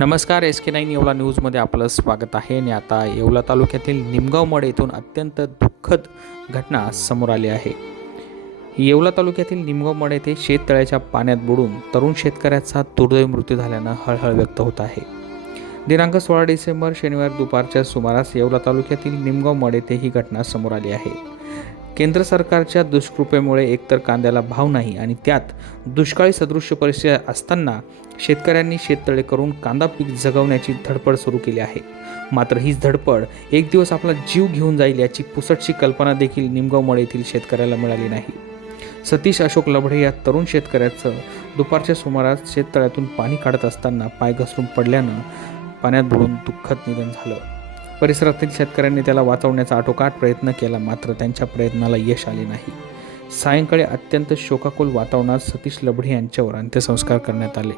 नमस्कार S K nine Yeola न्यूजमध्ये आपलं स्वागत आहे. आणि आता येवला तालुक्यातील निमगाव मड येथून अत्यंत दुःखद घटना समोर आली आहे. येवला तालुक्यातील निमगाव मड येथे शेततळ्याच्या पाण्यात बुडून तरुण शेतकऱ्याचा दुर्दैवी मृत्यू झाल्यानं हळहळ व्यक्त होत आहे. दिनांक सोळा डिसेंबर शनिवार दुपारच्या सुमारास येवला तालुक्यातील निमगाव मड येथे ही घटना समोर आली आहे. केंद्र सरकारच्या दुष्कृपेमुळे एकतर कांद्याला भाव नाही आणि त्यात दुष्काळी सदृश्य परिस्थिती असताना शेतकऱ्यांनी शेततळे करून कांदा पीक जगवण्याची धडपड सुरू केली आहे. मात्र हीच धडपड एक दिवस आपला जीव घेऊन जाईल याची पुसटशी कल्पना देखील निमगाव येथील शेतकऱ्याला मिळाली नाही. सतीश अशोक लभडे या तरुण शेतकऱ्याचं दुपारच्या सुमारास शेततळ्यातून पाणी काढत असताना पाय घसरून पडल्यानं पाण्यात बुडून दुःखद निधन झालं. परिसरातील शेतकऱ्यांनी त्याला वाचवण्याचा आटोकाट प्रयत्न केला मात्र त्यांच्या प्रयत्नाला यश आले नाही. सायंकाळी अत्यंत शोकाकुल वातावरणात सतीश लबडे यांच्यावर अंत्यसंस्कार करण्यात आले.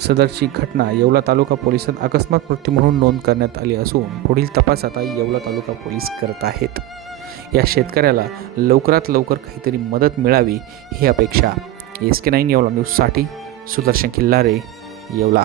सदरची घटना येवला तालुका पोलिसात अकस्मात मृत्यू म्हणून नोंद करण्यात आली असून पुढील तपास आता येवला तालुका पोलीस करत आहेत. या शेतकऱ्याला लवकरात लवकर काहीतरी मदत मिळावी ही अपेक्षा. एस के नाईन येवला न्यूजसाठी सुदर्शन किल्लारे येवला.